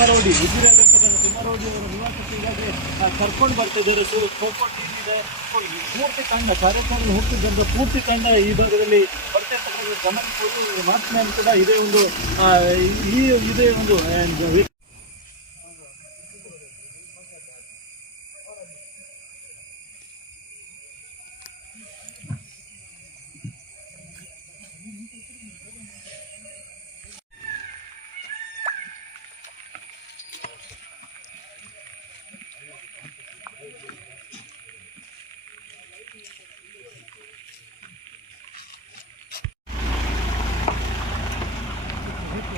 ತಿಮ್ಮರೋಡಿ ಉಜಿರೆಯಲ್ಲಿರ್ತಕ್ಕಂಥ ತಿಮ್ಮರೋಡಿ ಅವರ ನಿವಾಸಕ್ಕೆ ಈಗಾಗಲೇ ಕರ್ಕೊಂಡು ಬರ್ತಿದ್ದಾರೆ ಸೊ ಖೋಖೋ ಟೀಮ್ ಇದೆ. ಪೂರ್ತಿ ತಂಡ ಕಾರ್ಯಕ್ರಮ ಹೋಗ್ತಿದ್ದಂಥ ಪೂರ್ತಿ ತಂಡ ಈ ಭಾಗದಲ್ಲಿ ಬರ್ತಿರ್ತಕ್ಕಂಥ ಗಮನ ಮಾತನಾಡಿ ಕೂಡ ಇದೇ ಒಂದು ಈ ಇದೇ ಒಂದು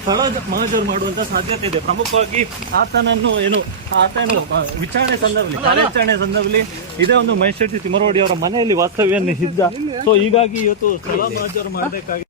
ಸ್ಥಳ ಮಹಜರ್ ಮಾಡುವಂತ ಸಾಧ್ಯತೆ ಇದೆ. ಪ್ರಮುಖವಾಗಿ ಆತನನ್ನು ಏನು ಆತನು ವಿಚಾರಣೆ ಸಂದರ್ಭದಲ್ಲಿ ಕಾರ್ಯಾಚರಣೆ ಸಂದರ್ಭದಲ್ಲಿ ಇದೇ ಒಂದು ಮೈಸೂರು ತಿಮ್ಮರೋಡಿ ಅವರ ಮನೆಯಲ್ಲಿ ವಾಸ್ತವ್ಯ ಇದ್ದ. ಸೊ ಹೀಗಾಗಿ ಇವತ್ತು ಸ್ಥಳ ಮಹಜರ್ ಮಾಡಬೇಕಾಗಿ